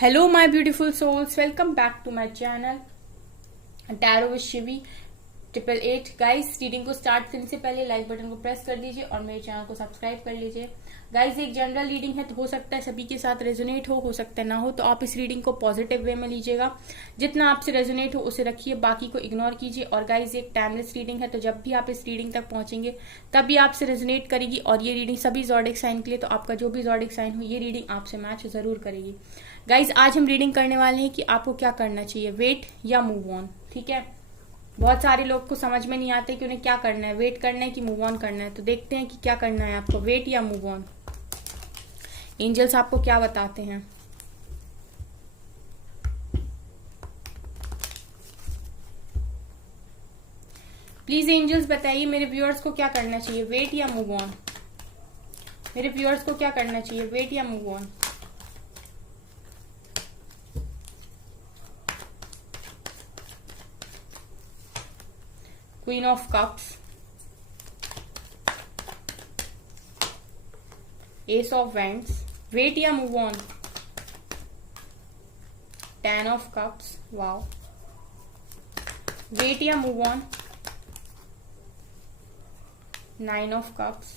Hello, my beautiful souls. Welcome back to my channel Tarot with Shivi 888। Guys, reading को start करने से पहले like button को press कर दीजिए और मेरे चैनल को सब्सक्राइब कर लीजिए। गाइस, एक जनरल रीडिंग है तो हो सकता है सभी के साथ रेजोनेट हो सकता है ना हो, तो आप इस रीडिंग को पॉजिटिव वे में लीजिएगा। जितना आपसे रेजोनेट हो उसे रखिए, बाकी को इग्नोर कीजिए। और गाइस, एक टाइमलेस रीडिंग है तो जब भी आप इस रीडिंग तक पहुंचेंगे तभी आपसे रेजोनेट करेगी। और ये रीडिंग सभी ज़ोडिक साइन के लिए, तो आपका जो भी ज़ोडिक साइन हो ये रीडिंग आपसे मैच जरूर करेगी। गाइज, आज हम रीडिंग करने वाले हैं कि आपको क्या करना चाहिए, वेट या मूव ऑन। ठीक है, बहुत सारे लोग को समझ में नहीं आते कि उन्हें क्या करना है, वेट करना है कि मूव ऑन करना है। तो देखते हैं कि क्या करना है आपको, वेट या मूव ऑन। एंजल्स आपको क्या बताते हैं। प्लीज एंजल्स बताइए मेरे व्यूअर्स को क्या करना चाहिए, वेट या मूव ऑन। मेरे व्यूअर्स को क्या करना चाहिए, वेट या move on. Queen of Cups, Ace of Wands, wait या move on, Ten of Cups, wow, wait या move on, Nine of Cups,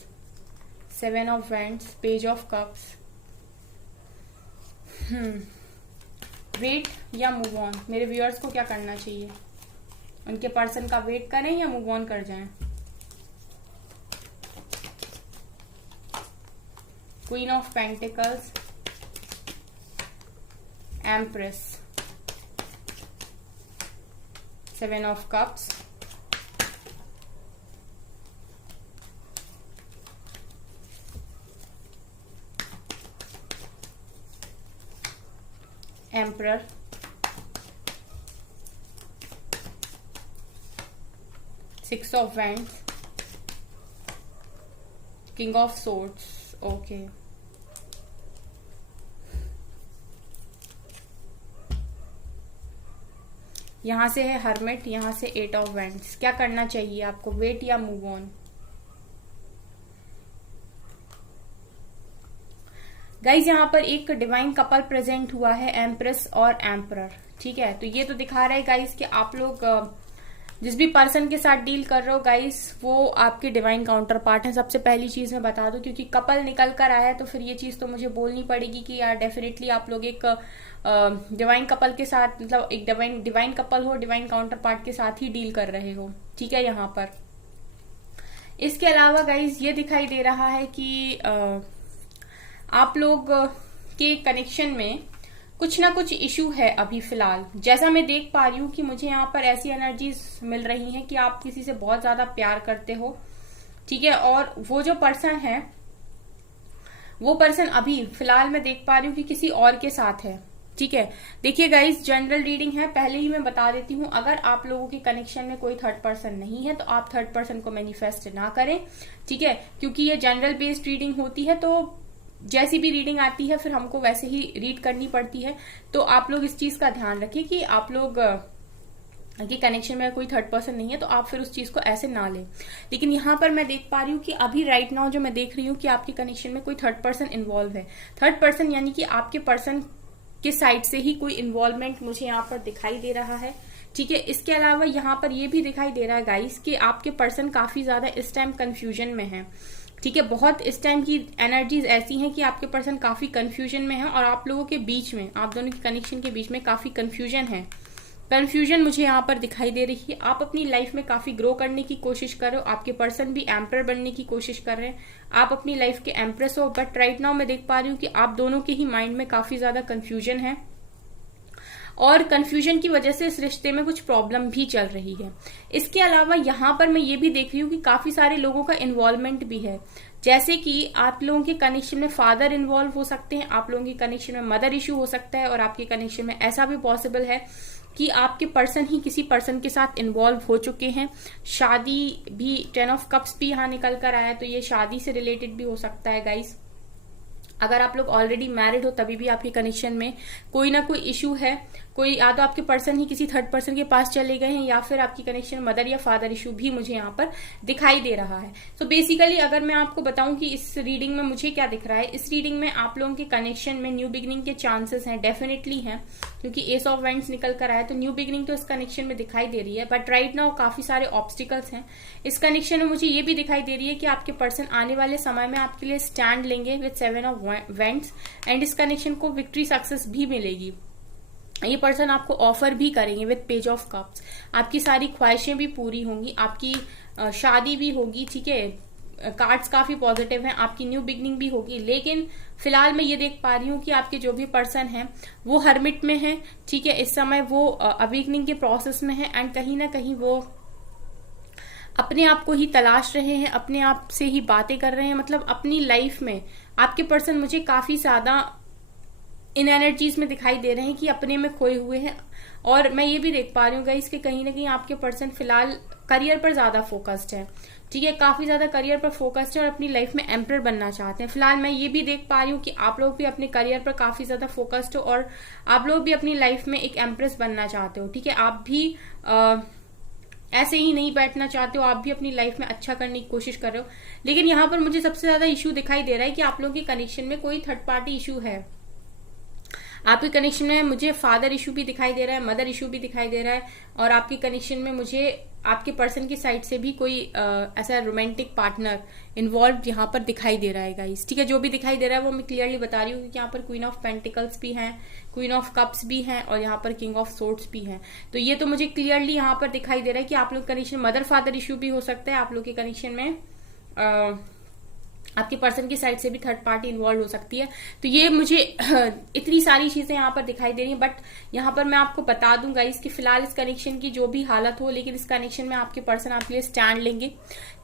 Seven of Wands, Page of Cups, wait या move on। मेरे viewers को क्या करना चाहिए, उनके person का वेट करें या मूव ऑन कर जाएं। Queen of pentacles, empress, seven of cups, emperor, six of wands, king of swords. Okay, यहां से है हर्मिट, यहां से एट ऑफ वैंड्स। क्या करना चाहिए आपको, वेट या मूव ऑन। गाइज, यहां पर एक डिवाइन कपल प्रेजेंट हुआ है, एम्प्रेस और एम्परर। ठीक है, तो ये तो दिखा रहा है गाइज कि आप लोग जिस भी पर्सन के साथ डील कर रहे हो गाइस, वो आपके डिवाइन काउंटर पार्ट है। सबसे पहली चीज मैं बता दूं, क्योंकि कपल निकल कर आया है तो फिर ये चीज तो मुझे बोलनी पड़ेगी कि यार डेफिनेटली आप लोग एक डिवाइन कपल के साथ, मतलब एक डिवाइन कपल हो, डिवाइन काउंटर पार्ट के साथ ही डील कर रहे हो। ठीक है, यहाँ पर इसके अलावा गाइस ये दिखाई दे रहा है कि आप लोग के कनेक्शन में कुछ ना कुछ इशू है अभी फिलहाल। जैसा मैं देख पा रही हूँ कि मुझे यहाँ पर ऐसी एनर्जीज मिल रही हैं कि आप किसी से बहुत ज्यादा प्यार करते हो। ठीक है, और वो जो पर्सन है, वो पर्सन अभी फिलहाल मैं देख पा रही हूँ कि किसी और के साथ है। ठीक है, देखिए गाइस, जनरल रीडिंग है, पहले ही मैं बता देती हूँ, अगर आप लोगों के कनेक्शन में कोई थर्ड पर्सन नहीं है तो आप थर्ड पर्सन को मैनिफेस्ट ना करें। ठीक है, क्योंकि ये जनरल बेस्ड रीडिंग होती है, तो जैसी भी रीडिंग आती है फिर हमको वैसे ही रीड करनी पड़ती है। तो आप लोग इस चीज का ध्यान रखिए कि आप लोग के कनेक्शन में कोई थर्ड पर्सन नहीं है तो आप फिर उस चीज को ऐसे ना लें। लेकिन यहाँ पर मैं देख पा रही हूँ कि अभी राइट नाउ जो मैं देख रही हूँ कि आपके कनेक्शन में कोई थर्ड पर्सन इन्वॉल्व है। थर्ड पर्सन यानी कि आपके पर्सन के साइड से ही कोई इन्वॉल्वमेंट मुझे यहाँ पर दिखाई दे रहा है। ठीक है, इसके अलावा यहाँ पर ये भी दिखाई दे रहा है गाइस कि आपके पर्सन काफी ज्यादा इस टाइम कंफ्यूजन में है। ठीक है, बहुत इस टाइम की एनर्जीज ऐसी हैं कि आपके पर्सन काफी कंफ्यूजन में है और आप लोगों के बीच में, आप दोनों के कनेक्शन के बीच में काफी कंफ्यूजन है। कंफ्यूजन मुझे यहाँ पर दिखाई दे रही है। आप अपनी लाइफ में काफी ग्रो करने की कोशिश कर रहे हो, आपके पर्सन भी एम्परर बनने की कोशिश कर रहे हैं, आप अपनी लाइफ के एम्प्रेस हो। बट राइट नाउ मैं देख पा रही हूँ कि आप दोनों के ही माइंड में काफी ज्यादा कंफ्यूजन है और कंफ्यूजन की वजह से इस रिश्ते में कुछ प्रॉब्लम भी चल रही है। इसके अलावा यहाँ पर मैं ये भी देख रही हूँ कि काफी सारे लोगों का इन्वॉल्वमेंट भी है, जैसे कि आप लोगों के कनेक्शन में फादर इन्वॉल्व हो सकते हैं, आप लोगों के कनेक्शन में मदर इश्यू हो सकता है, और आपके कनेक्शन में ऐसा भी पॉसिबल है कि आपके पर्सन ही किसी पर्सन के साथ इन्वॉल्व हो चुके हैं। शादी भी, 10 ऑफ कप्स भी यहाँ निकल कर आया, तो ये शादी से रिलेटेड भी हो सकता है गाइस। अगर आप लोग ऑलरेडी मैरिड हो तभी भी आपके कनेक्शन में कोई ना कोई इशू है, कोई या तो आपके पर्सन ही किसी थर्ड पर्सन के पास चले गए हैं, या फिर आपकी कनेक्शन मदर या फादर इशू भी मुझे यहाँ पर दिखाई दे रहा है। सो बेसिकली अगर मैं आपको बताऊं कि इस रीडिंग में मुझे क्या दिख रहा है, इस रीडिंग में आप लोगों के कनेक्शन में न्यू बिगिनिंग के चांसेस हैं, डेफिनेटली हैं, क्योंकि एस ऑफ वांड्स निकल कर आया तो न्यू बिगिनिंग तो इस कनेक्शन में दिखाई दे रही है। बट राइट नाउ काफी सारे ऑब्स्टिकल्स हैं इस कनेक्शन में। मुझे ये भी दिखाई दे रही है कि आपके पर्सन आने वाले समय में आपके लिए स्टैंड लेंगे विद 7 ऑफ वांड्स, एंड इस कनेक्शन को विक्ट्री सक्सेस भी मिलेगी। ये पर्सन आपको ऑफर भी करेंगे विद पेज ऑफ कप्स, आपकी सारी ख्वाहिशें भी पूरी होंगी, आपकी शादी भी होगी, ठीक है, कार्ड्स काफी पॉजिटिव हैं, आपकी न्यू बिगनिंग भी होगी। लेकिन फिलहाल मैं ये देख पा रही हूँ कि आपके जो भी पर्सन हैं वो हर्मिट में हैं, ठीक है, इस समय वो अवेकनिंग के प्रोसेस में है, एंड कहीं ना कहीं वो अपने आप को ही तलाश रहे हैं, अपने आप से ही बातें कर रहे हैं, मतलब अपनी लाइफ में आपके पर्सन मुझे काफी ज्यादा इन एनर्जीज में दिखाई दे रहे हैं कि अपने में खोए हुए हैं। और मैं ये भी देख पा रही हूँ गाइस कि कहीं ना कहीं आपके पर्सन फिलहाल करियर पर ज्यादा फोकस्ड है, ठीक है, काफी ज्यादा करियर पर फोकस्ड है और अपनी लाइफ में एम्परर बनना चाहते हैं। फिलहाल मैं ये भी देख पा रही हूँ कि आप लोग भी अपने करियर पर काफी ज्यादा फोकस्ड हो और आप लोग भी अपनी लाइफ में एक एम्प्रेस बनना चाहते हो, ठीक है, आप भी ऐसे ही नहीं बैठना चाहते हो, आप भी अपनी लाइफ में अच्छा करने की कोशिश कर रहे हो। लेकिन यहाँ पर मुझे सबसे ज्यादा इशू दिखाई दे रहा है कि आप लोगों के कनेक्शन में कोई थर्ड पार्टी इशू है। आपके कनेक्शन में मुझे फादर इशू भी दिखाई दे रहा है, मदर इशू भी दिखाई दे रहा है, और आपके कनेक्शन में मुझे आपके पर्सन की साइड से भी कोई ऐसा रोमांटिक पार्टनर इन्वॉल्व यहाँ पर दिखाई दे रहा है गाइस, ठीक है। जो भी दिखाई दे रहा है वो मैं क्लियरली बता रही हूँ कि यहाँ पर क्वीन ऑफ पेंटिकल्स भी हैं, क्वीन ऑफ कप्स भी हैं, और यहाँ पर किंग ऑफ सोर्ड्स भी हैं। तो ये तो मुझे क्लियरली यहाँ पर दिखाई दे रहा है कि आप लोग कनेक्शन मदर फादर इशू भी हो सकता है, आप लोग के कनेक्शन में आपके पर्सन की साइड से भी थर्ड पार्टी इन्वॉल्व हो सकती है। तो ये मुझे इतनी सारी चीजें यहाँ पर दिखाई दे रही हैं। बट यहाँ पर मैं आपको बता दूं गाइस कि फिलहाल इस कनेक्शन की जो भी हालत हो, लेकिन इस कनेक्शन में आपके पर्सन आपके लिए स्टैंड लेंगे,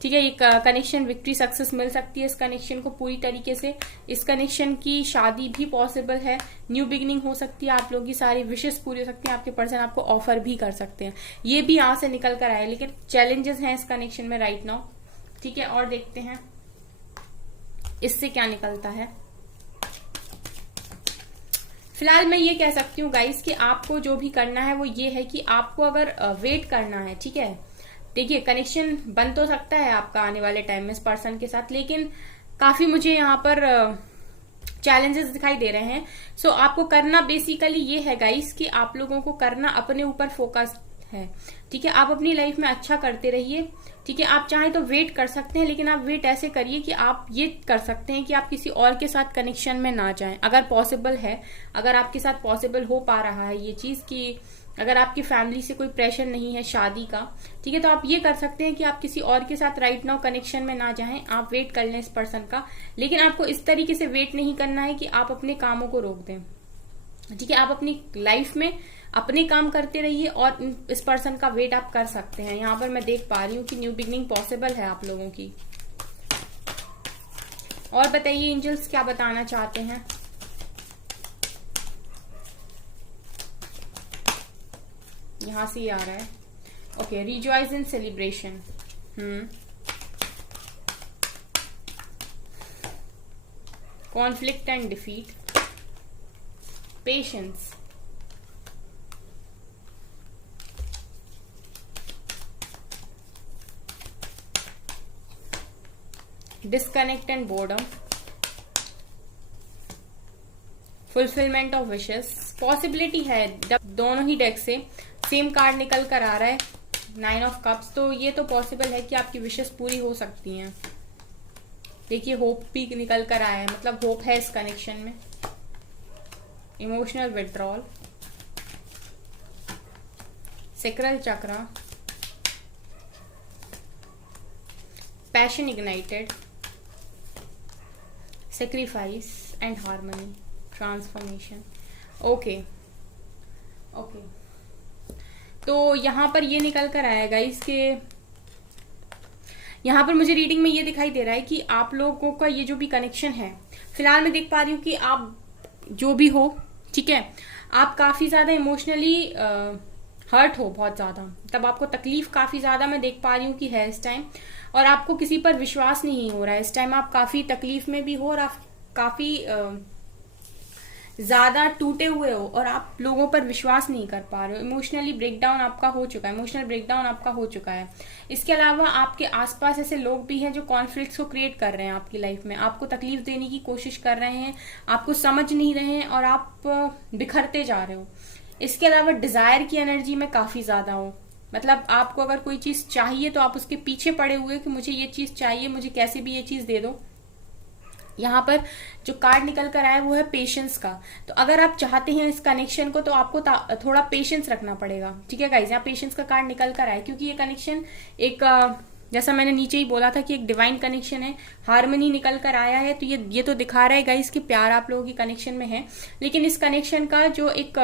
ठीक है। ये कनेक्शन विक्ट्री सक्सेस मिल सकती है इस कनेक्शन को पूरी तरीके से। इस कनेक्शन की शादी भी पॉसिबल है, न्यू बिगिनिंग हो सकती है, आप लोगों की सारी विशेष पूरी हो सकती है, आपके पर्सन आपको ऑफर भी कर सकते हैं। ये भी यहाँ से निकल कर आए, लेकिन चैलेंजेस हैं इस कनेक्शन में राइट नाउ, ठीक है। और देखते हैं इससे क्या निकलता है। फिलहाल मैं ये कह सकती हूँ गाइस कि आपको जो भी करना है वो ये है कि आपको अगर वेट करना है, ठीक है। देखिए कनेक्शन बन तो सकता है आपका आने वाले टाइम में इस पर्सन के साथ, लेकिन काफी मुझे यहाँ पर चैलेंजेस दिखाई दे रहे हैं। सो आपको करना बेसिकली ये है गाइस कि आप लोगों को करना अपने ऊपर फोकस है, ठीक है। आप अपनी लाइफ में अच्छा करते रहिए, ठीक है। आप चाहे तो वेट कर सकते हैं, लेकिन आप वेट ऐसे करिए कि आप ये कर सकते हैं कि आप किसी और के साथ कनेक्शन में ना जाएं, अगर पॉसिबल है, अगर आपके साथ पॉसिबल हो पा रहा है ये चीज कि अगर आपकी फैमिली से कोई प्रेशर नहीं है शादी का, ठीक है, तो आप ये कर सकते हैं कि आप किसी और के साथ राइट नाउ कनेक्शन में ना जाएं, आप वेट कर लें इस पर्सन का। लेकिन आपको इस तरीके से वेट नहीं करना है कि आप अपने कामों को रोक दें, ठीक है। आप अपनी लाइफ में अपने काम करते रहिए और इस पर्सन का वेट आप कर सकते हैं। यहाँ पर मैं देख पा रही हूँ कि न्यू बिगनिंग पॉसिबल है आप लोगों की। और बताइए एंजल्स क्या बताना चाहते हैं। यहां से ही आ रहा है, okay, rejoice in celebration, conflict and defeat, patience, disconnect and boredom, fulfilment of wishes. Possibility है दोनों ही डेक से सेम कार्ड निकल कर आ रहा है, 9 ऑफ कप्स, तो ये तो पॉसिबल है कि आपकी विशेस पूरी हो सकती हैं। देखिए होप भी निकल कर आया है, मतलब होप है इस कनेक्शन में। Emotional withdrawal, sacral chakra, passion ignited, sacrifice and harmony, transformation. Okay okay, तो यहां पर ये निकल कर आएगा इसके, यहां पर मुझे रीडिंग में ये दिखाई दे रहा है कि आप लोगों का ये जो भी कनेक्शन है, फिलहाल मैं देख पा रही हूँ कि आप जो भी हो, ठीक है, आप काफी ज्यादा इमोशनली हर्ट हो, बहुत ज्यादा, तब आपको तकलीफ काफी ज्यादा मैं देख पा रही हूँ कि है इस टाइम, और आपको किसी पर विश्वास नहीं हो रहा है इस टाइम। आप काफी तकलीफ में भी हो और आप काफी ज्यादा टूटे हुए हो और आप लोगों पर विश्वास नहीं कर पा रहे हो, इमोशनली ब्रेकडाउन आपका हो चुका है, इमोशनल ब्रेकडाउन आपका हो चुका है। इसके अलावा आपके आसपास ऐसे लोग भी हैं जो कॉन्फ्लिक्ट्स को क्रिएट कर रहे हैं आपकी लाइफ में, आपको तकलीफ देने की कोशिश कर रहे हैं, आपको समझ नहीं रहे हैं और आप बिखरते जा रहे हो। इसके अलावा डिजायर की एनर्जी में काफी ज्यादा हो, मतलब आपको अगर कोई चीज चाहिए तो आप उसके पीछे पड़े हुए कि मुझे ये चीज चाहिए, मुझे कैसे भी ये चीज दे दो। यहाँ पर जो कार्ड निकल कर आया वो है पेशेंस का। तो अगर आप चाहते हैं इस कनेक्शन को तो आपको थोड़ा पेशेंस रखना पड़ेगा, ठीक है गाइज। यहाँ पेशेंस का कार्ड निकल कर आया क्योंकि ये कनेक्शन एक जैसा मैंने नीचे ही बोला था कि एक डिवाइन कनेक्शन है, हार्मनी निकल कर आया है। तो ये तो दिखा रहा है गाइज कि प्यार आप लोगों की कनेक्शन में है, लेकिन इस कनेक्शन का जो एक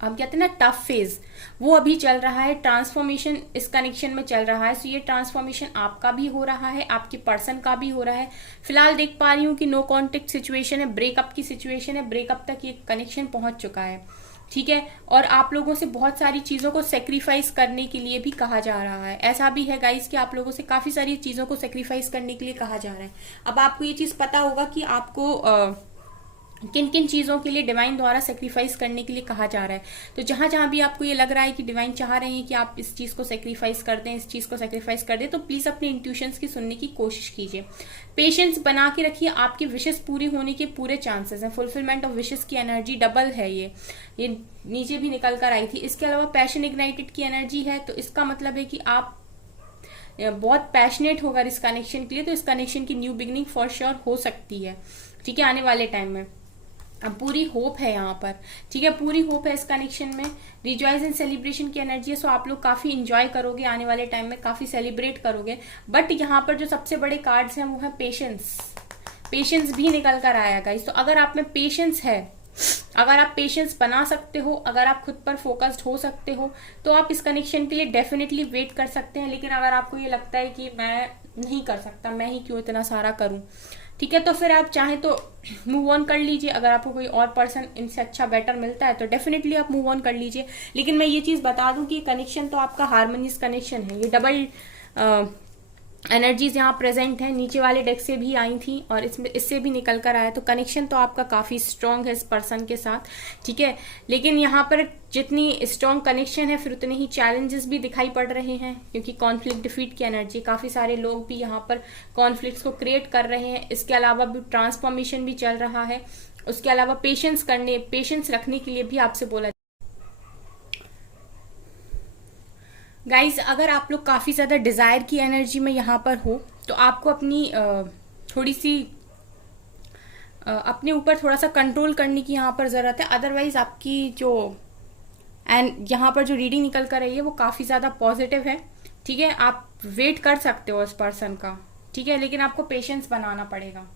हम कहते हैं ना टफ फेज, वो अभी चल रहा है, ट्रांसफॉर्मेशन इस कनेक्शन में चल रहा है। सो ये ट्रांसफॉर्मेशन आपका भी हो रहा है, आपके पर्सन का भी हो रहा है। फिलहाल देख पा रही हूँ कि नो कॉन्टेक्ट सिचुएशन है, ब्रेकअप की सिचुएशन है, ब्रेकअप तक ये कनेक्शन पहुंच चुका है, ठीक है। और आप लोगों से बहुत सारी चीजों को सेक्रीफाइस करने के लिए भी कहा जा रहा है। ऐसा भी है गाइस कि आप लोगों से काफी सारी चीजों को सेक्रीफाइस करने के लिए कहा जा रहा है। अब आपको ये चीज पता होगा कि आपको किन किन चीजों के लिए डिवाइन द्वारा सेक्रीफाइस करने के लिए कहा जा रहा है। तो जहां जहां भी आपको ये लग रहा है कि डिवाइन चाह रहे हैं कि आप इस चीज को सेक्रीफाइस कर दें, इस चीज को सेक्रीफाइस कर दें, तो प्लीज अपने इंट्यूशंस की सुनने की कोशिश कीजिए, पेशेंस बना के रखिए। आपकी विशेष पूरी होने के पूरे चांसेस हैं, फुलफिलमेंट ऑफ विशेष की एनर्जी डबल है। ये नीचे भी निकल कर आई थी। इसके अलावा पैशन इग्नाइटेड की एनर्जी है, तो इसका मतलब है कि आप बहुत पैशनेट होगा इस कनेक्शन के लिए। तो इस कनेक्शन की न्यू बिगिनिंग फॉर श्योर हो सकती है, ठीक है, आने वाले टाइम में। अब पूरी होप है यहाँ पर, ठीक है, पूरी होप है इस कनेक्शन में। रिजॉइस एंड सेलिब्रेशन की एनर्जी है, सो आप लोग काफी इंजॉय करोगे आने वाले टाइम में, काफी सेलिब्रेट करोगे। बट यहाँ पर जो सबसे बड़े कार्ड्स हैं वो है पेशेंस। पेशेंस भी निकल कर आया गाइस। तो अगर आप में पेशेंस है, अगर आप पेशेंस बना सकते हो, अगर आप खुद पर फोकस्ड हो सकते हो, तो आप इस कनेक्शन के लिए डेफिनेटली वेट कर सकते हैं। लेकिन अगर आपको ये लगता है कि मैं नहीं कर सकता, मैं ही क्यों इतना सारा करूं, ठीक है, तो फिर आप चाहें तो मूव ऑन कर लीजिए। अगर आपको कोई और पर्सन इनसे अच्छा बेटर मिलता है तो डेफिनेटली आप मूव ऑन कर लीजिए। लेकिन मैं ये चीज बता दूं कि कनेक्शन तो आपका हार्मोनियस कनेक्शन है। ये डबल एनर्जीज यहाँ प्रेजेंट है, नीचे वाले डेक से भी आई थी और इससे भी निकल कर आया। तो कनेक्शन तो आपका काफी स्ट्रांग है इस पर्सन के साथ, ठीक है। लेकिन यहाँ पर जितनी स्ट्रांग कनेक्शन है फिर उतने ही चैलेंजेस भी दिखाई पड़ रहे हैं, क्योंकि कॉन्फ्लिक्ट डिफीट की एनर्जी, काफी सारे लोग भी यहाँ पर कॉन्फ्लिक्ट्स को क्रिएट कर रहे हैं। इसके अलावा भी ट्रांसफॉर्मेशन भी चल रहा है। उसके अलावा पेशेंस रखने के लिए भी आपसे बोला। गाइज अगर आप लोग काफी ज्यादा डिजायर की एनर्जी में यहाँ पर हो तो आपको अपनी थोड़ी सी अपने ऊपर थोड़ा सा कंट्रोल करने की यहाँ पर जरूरत है। अदरवाइज आपकी जो यहाँ पर जो रीडिंग निकल कर रही है वो काफी ज्यादा पॉजिटिव है, ठीक है। आप वेट कर सकते हो उस पर्सन का, ठीक है, लेकिन आपको पेशेंस बनाना पड़ेगा।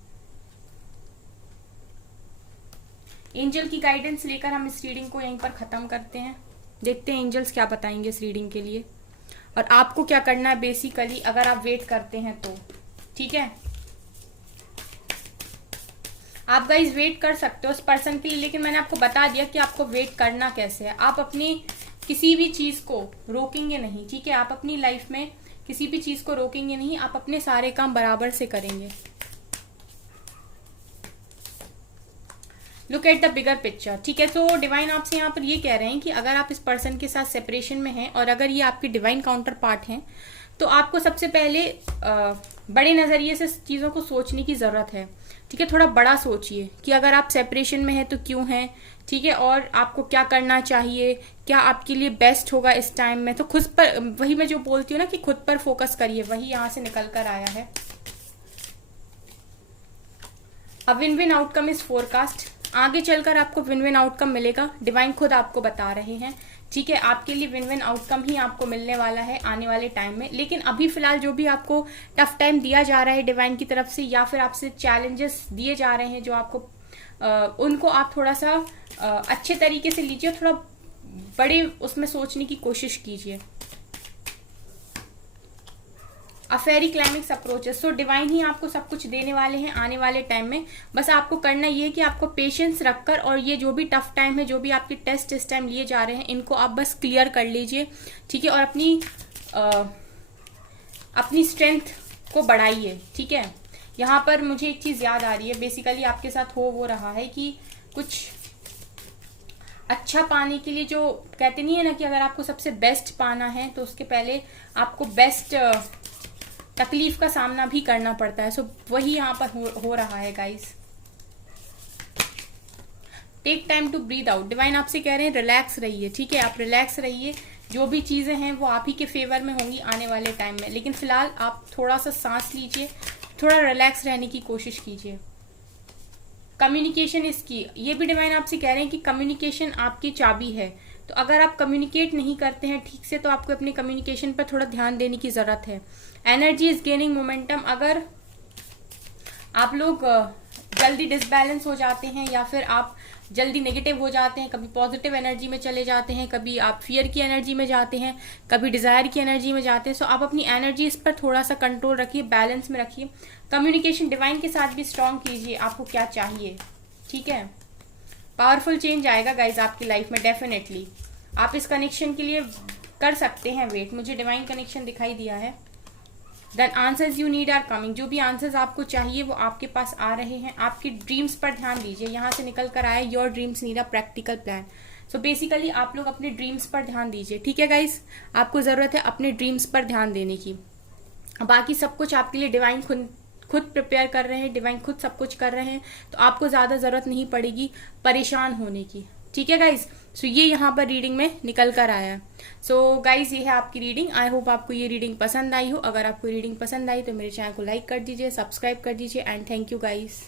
एंजल की गाइडेंस लेकर हम इस रीडिंग को यहीं पर खत्म करते हैं। देखते हैं एंजल्स क्या बताएंगे इस रीडिंग के लिए और आपको क्या करना है बेसिकली अगर आप वेट करते हैं तो, ठीक है। आप गाइज वेट कर सकते हो उस पर्सन के लिए, लेकिन मैंने आपको बता दिया कि आपको वेट करना कैसे है। आप अपनी किसी भी चीज को रोकेंगे नहीं, ठीक है, आप अपनी लाइफ में किसी भी चीज को रोकेंगे नहीं, आप अपने सारे काम बराबर से करेंगे। Look at the bigger picture, ठीक है। तो डिवाइन आपसे यहाँ पर ये कह रहे हैं कि अगर आप इस पर्सन के साथ सेपरेशन में हैं और अगर ये आपके डिवाइन काउंटर पार्ट हैं तो आपको सबसे पहले बड़े नजरिए से चीजों को सोचने की जरूरत है, ठीक है। थोड़ा बड़ा सोचिए कि अगर आप सेपरेशन में हैं तो क्यों हैं, ठीक है, और आपको क्या करना चाहिए, क्या आपके लिए बेस्ट होगा इस टाइम में। तो खुद पर, वही मैं जो बोलती हूँ ना कि खुद पर फोकस करिए, वही यहाँ से निकल कर आया है। A win win outcome is forecast, आगे चलकर आपको विन विन आउटकम मिलेगा, डिवाइन खुद आपको बता रहे हैं, ठीक है। आपके लिए विन विन आउटकम ही आपको मिलने वाला है आने वाले टाइम में। लेकिन अभी फिलहाल जो भी आपको टफ टाइम दिया जा रहा है डिवाइन की तरफ से या फिर आपसे चैलेंजेस दिए जा रहे हैं जो आपको उनको आप थोड़ा सा अच्छे तरीके से लीजिए, थोड़ा बड़े उसमें सोचने की कोशिश कीजिए। अफेरी क्लाइमेक्स अप्रोचेस, सो डिवाइन ही आपको सब कुछ देने वाले हैं आने वाले टाइम में। बस आपको करना ये है कि आपको पेशेंस रखकर और ये जो भी टफ टाइम है, जो भी आपके टेस्ट इस टाइम लिए जा रहे हैं, इनको आप बस क्लियर कर लीजिए, ठीक है, और अपनी स्ट्रेंथ को बढ़ाइए, ठीक है। यहाँ पर मुझे एक चीज याद आ रही है, बेसिकली आपके साथ हो वो रहा है कि कुछ अच्छा पाने के लिए, जो कहते नहीं है ना कि अगर आपको सबसे बेस्ट पाना है तो उसके पहले आपको बेस्ट तकलीफ का सामना भी करना पड़ता है। सो वही यहाँ पर हो रहा है guys. Take time to breathe out. Divine आपसे कह रहे हैं रिलैक्स रहिए, ठीक है, आप रिलैक्स रहिए। जो भी चीजें हैं वो आप ही के फेवर में होंगी आने वाले टाइम में, लेकिन फिलहाल आप थोड़ा सा सांस लीजिए, थोड़ा रिलैक्स रहने की कोशिश कीजिए। कम्युनिकेशन इज की। ये भी डिवाइन आपसे कह रहे हैं कि कम्युनिकेशन आपकी चाबी है। तो अगर आप कम्युनिकेट नहीं करते हैं ठीक से तो आपको अपने कम्युनिकेशन पर थोड़ा ध्यान देने की जरूरत है। Energy is gaining momentum. अगर आप लोग जल्दी डिसबैलेंस हो जाते हैं या फिर आप जल्दी नेगेटिव हो जाते हैं, कभी पॉजिटिव एनर्जी में चले जाते हैं, कभी आप फियर की एनर्जी में जाते हैं, कभी डिजायर की एनर्जी में जाते हैं, सो आप अपनी एनर्जी इस पर थोड़ा सा कंट्रोल रखिए, बैलेंस में रखिए। कम्युनिकेशन डिवाइन के साथ भी स्ट्रांग कीजिए, आपको क्या चाहिए, ठीक है। पावरफुल चेंज आएगा गाइज आपकी लाइफ में डेफिनेटली। आप इस कनेक्शन के लिए कर सकते हैं वेट। मुझे डिवाइन कनेक्शन दिखाई दिया है। Then answers you need are coming. जो भी आंसर्स आपको चाहिए वो आपके पास आ रहे हैं। आपकी ड्रीम्स पर ध्यान दीजिए। यहाँ से निकल कर आया your dreams need a practical plan. So basically आप लोग अपने ड्रीम्स पर ध्यान दीजिए, ठीक है गाइस। आपको जरूरत है अपने ड्रीम्स पर ध्यान देने की। बाकी सब कुछ आपके लिए डिवाइन खुद प्रिपेयर कर रहे हैं, डिवाइन खुद सब कुछ कर रहे हैं, तो आपको ज्यादा जरूरत नहीं पड़ेगी परेशान होने की, ठीक है गाइज। सो ये यहाँ पर रीडिंग में निकल कर आया है। सो गाइज ये है आपकी रीडिंग। आई होप आपको ये रीडिंग पसंद आई हो। अगर आपको रीडिंग पसंद आई तो मेरे चैनल को लाइक कर दीजिए, सब्सक्राइब कर दीजिए एंड थैंक यू गाइज।